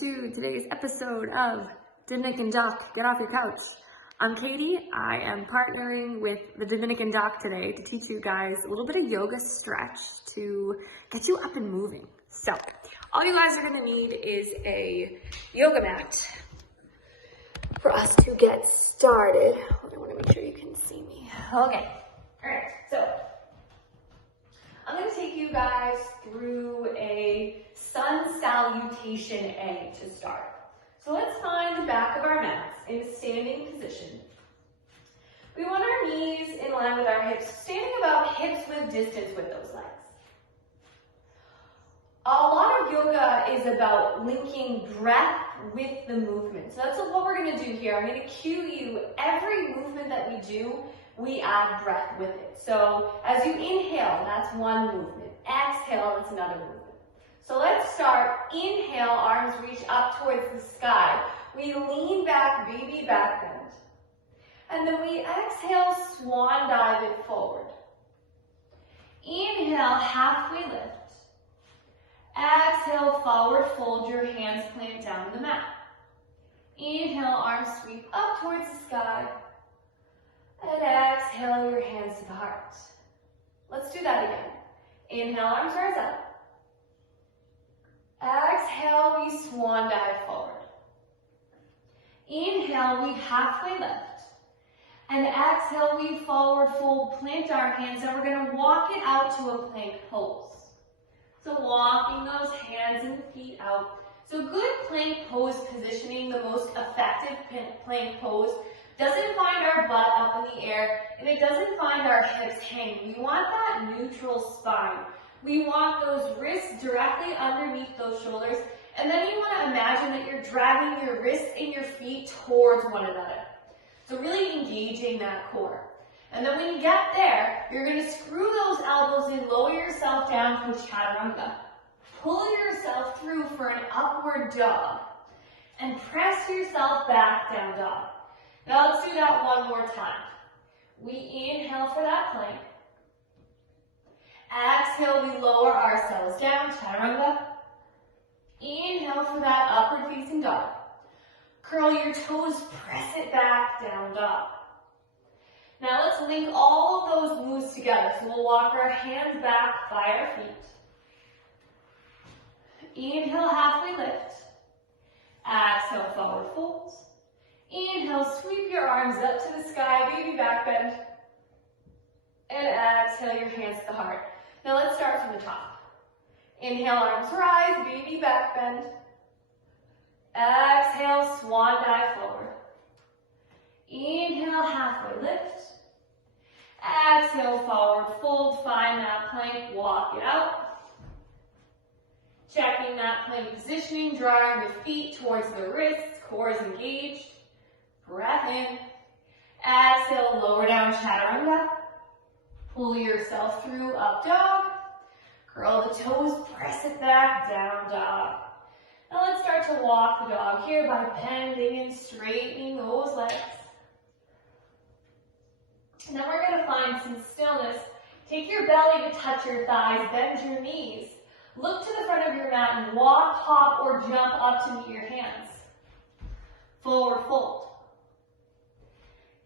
to today's episode of Dominican Doc, Get Off Your Couch. I'm Katie. I am partnering with the Dominican Doc today to teach you guys a little bit of yoga stretch to get you up and moving. So, all you guys are gonna need is a yoga mat for us to get started. I wanna make sure you can see me. Okay, all right, so I'm going to take you guys through a sun salutation A to start. So let's find the back of our mats in a standing position. We want our knees in line with our hips, standing about hips width distance with those legs. A lot of yoga is about linking breath with the movement. So that's what we're going to do here. I'm going to cue you every movement that we do. We add breath with it. So as you inhale, that's one movement. Exhale, that's another movement. So let's start. Inhale, arms reach up towards the sky. We lean back, baby back bend. And then we exhale, swan dive it forward. Inhale, halfway lift. Exhale, forward fold, your hands plant down on the mat. Inhale, arms sweep up towards the sky. And exhale your hands to the heart. Let's do that again. Inhale, arms rise up. Exhale, we swan dive forward. Inhale, we halfway lift. And exhale, we forward fold, plant our hands, and we're going to walk it out to a plank pose. So walking those hands and feet out. So good plank pose positioning, the most effective plank pose, doesn't find our butt up in the air, and it doesn't find our hips hanging. We want that neutral spine. We want those wrists directly underneath those shoulders, and then you want to imagine that you're dragging your wrists and your feet towards one another. So really engaging that core. And then when you get there, you're going to screw those elbows in, lower yourself down for chaturanga. Pull yourself through for an upward dog, and press yourself back down dog. Now let's do that one more time. We inhale for that plank. Exhale, we lower ourselves down, chaturanga. Inhale for that upward facing dog. Curl your toes, press it back, down dog. Now let's link all of those moves together. So we'll walk our hands back by our feet. Inhale, halfway lift. Exhale, forward fold. Inhale, sweep your arms up to the sky, baby back bend. And exhale, your hands to the heart. Now let's start from the top. Inhale, arms rise, baby back bend. Exhale, swan dive forward. Inhale, halfway lift. Exhale, forward fold, find that plank, walk it out. Checking that plank positioning, drawing the feet towards the wrists, core is engaged. Breath in. Exhale, lower down, chaturanga. Pull yourself through, up dog. Curl the toes, press it back, down dog. Now let's start to walk the dog here by bending and straightening those legs. And then we're going to find some stillness. Take your belly to touch your thighs, bend your knees. Look to the front of your mat and walk, hop, or jump up to meet your hands. Forward fold.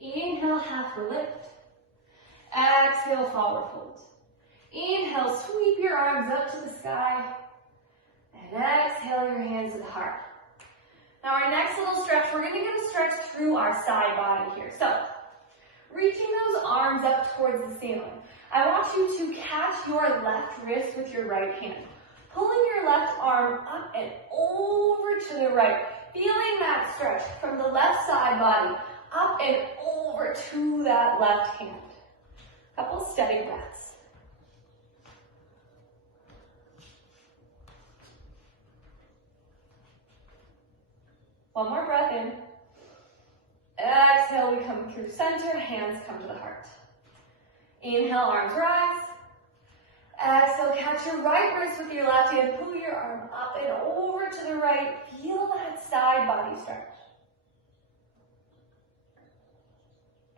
Inhale, halfway lift. Exhale, forward fold. Inhale, sweep your arms up to the sky. And exhale, your hands to the heart. Now our next little stretch, we're going to get a stretch through our side body here. So, reaching those arms up towards the ceiling. I want you to catch your left wrist with your right hand. Pulling your left arm up and over to the right. Feeling that stretch from the left side body up and over to that left hand. Couple steady breaths. One more breath in. Exhale, we come through center, hands come to the heart. Inhale, arms rise. Exhale, catch your right wrist with your left hand. Pull your arm up and over to the right. Feel that side body stretch.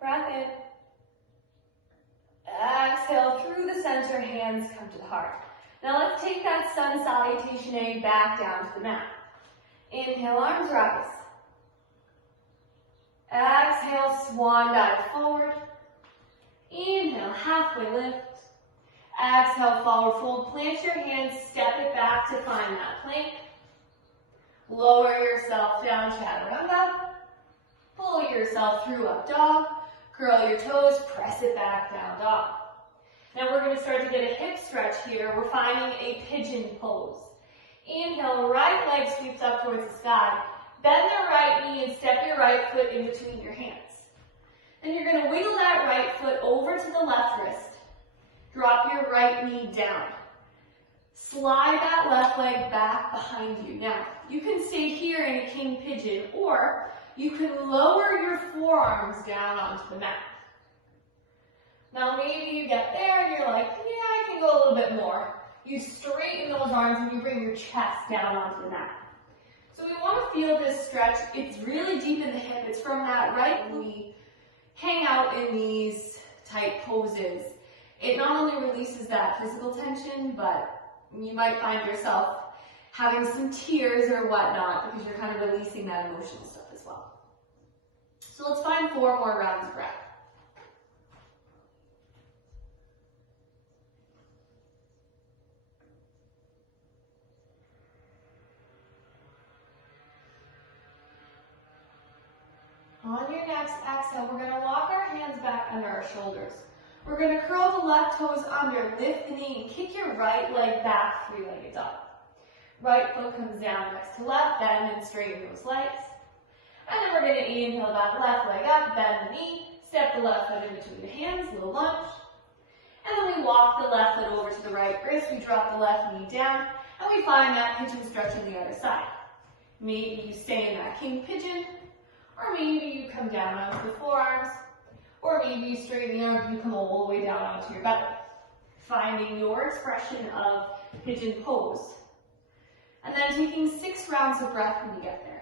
Breath in. Exhale, through the center, hands come to the heart. Now let's take that sun salutation A back down to the mat. Inhale, arms rise. Exhale, swan dive forward. Inhale, halfway lift. Exhale, forward fold. Plant your hands, step it back to find that plank. Lower yourself down, chaturanga. Pull yourself through up dog. Curl your toes, press it back down dog. Now we're going to start to get a hip stretch here. We're finding a pigeon pose. Inhale, right leg sweeps up towards the sky. Bend the right knee and step your right foot in between your hands. Then you're going to wiggle that right foot over to the left wrist. Drop your right knee down. Slide that left leg back behind you. Now, you can stay here in a king pigeon, or you can lower your forearms down onto the mat. Now, maybe you get there and you're like, yeah, I can go a little bit more. You straighten those arms and you bring your chest down onto the mat. So we want to feel this stretch. It's really deep in the hip. It's from that right knee. Hang out in these tight poses. It not only releases that physical tension, but you might find yourself having some tears or whatnot because you're kind of releasing that emotional stuff as well. So let's find 4 more rounds of breath. On your next exhale, we're going to walk our hands back under our shoulders. We're going to curl the left toes under, lift the knee, and kick your right leg back, 3-legged dog. Right foot comes down next to left, bend and straighten those legs. And then we're going to inhale that left leg up, bend the knee, step the left foot in between the hands, little lunge. And then we walk the left foot over to the right wrist, we drop the left knee down, and we find that pigeon stretch on the other side. Maybe you stay in that king pigeon, or maybe you come down onto the forearms, or maybe you straighten the arms and you come all the way down onto your belly. Finding your expression of pigeon pose. And then taking 6 rounds of breath when you get there.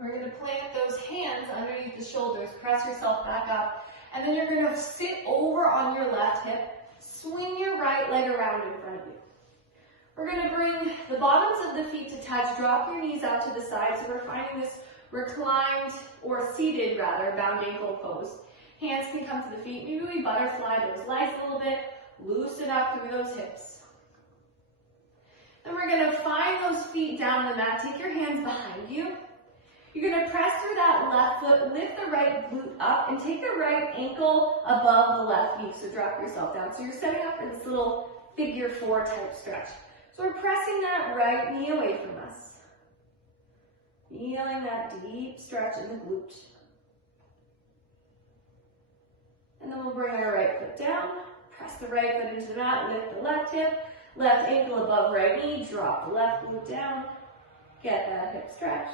We're going to plant those hands underneath the shoulders, press yourself back up, and then you're going to sit over on your left hip, swing your right leg around in front of you. We're going to bring the bottoms of the feet to touch, drop your knees out to the side, so we're finding this reclined, or seated rather, bound ankle pose. Hands can come to the feet, maybe we butterfly those legs a little bit, loosen up through those hips. Then we're going to find those feet down on the mat, take your hands behind you. You're going to press through that left foot, lift the right glute up, and take the right ankle above the left knee, so drop yourself down. So you're setting up in this little figure 4 type stretch. So we're pressing that right knee away from us. Feeling that deep stretch in the glute. And then we'll bring our right foot down, press the right foot into the mat, lift the left hip, left ankle above right knee, drop the left glute down, get that hip stretch.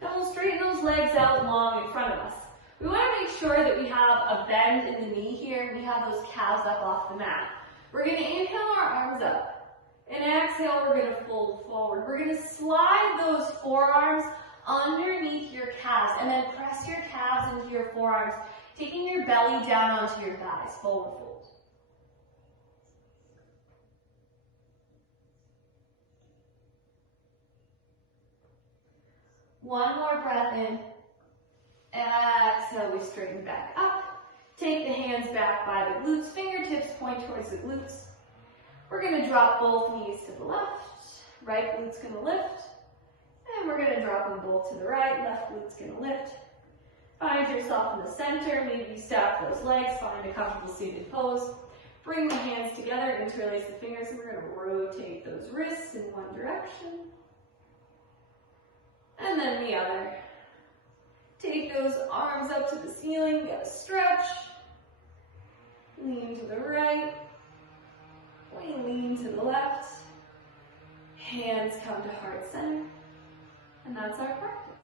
Then we'll straighten those legs out long in front of us. We want to make sure that we have a bend in the knee here and we have those calves up off the mat. We're going to inhale our arms up. And exhale, we're going to fold forward. We're going to slide those forearms underneath your calves and then press your calves into your forearms, taking your belly down onto your thighs, forward fold. One more breath in. Exhale, we straighten back up. Take the hands back by the glutes. Fingertips point towards the glutes. We're going to drop both knees to the left. Right glute's going to lift. And we're going to drop them both to the right. Left glute's going to lift. Find yourself in the center. Maybe stack those legs. Find a comfortable seated pose. Bring the hands together. Interlace the fingers. And we're going to rotate those wrists in one direction. And then the other. Take those arms up to the ceiling, get a stretch. Lean to the right. We lean to the left. Hands come to heart center. And that's our practice.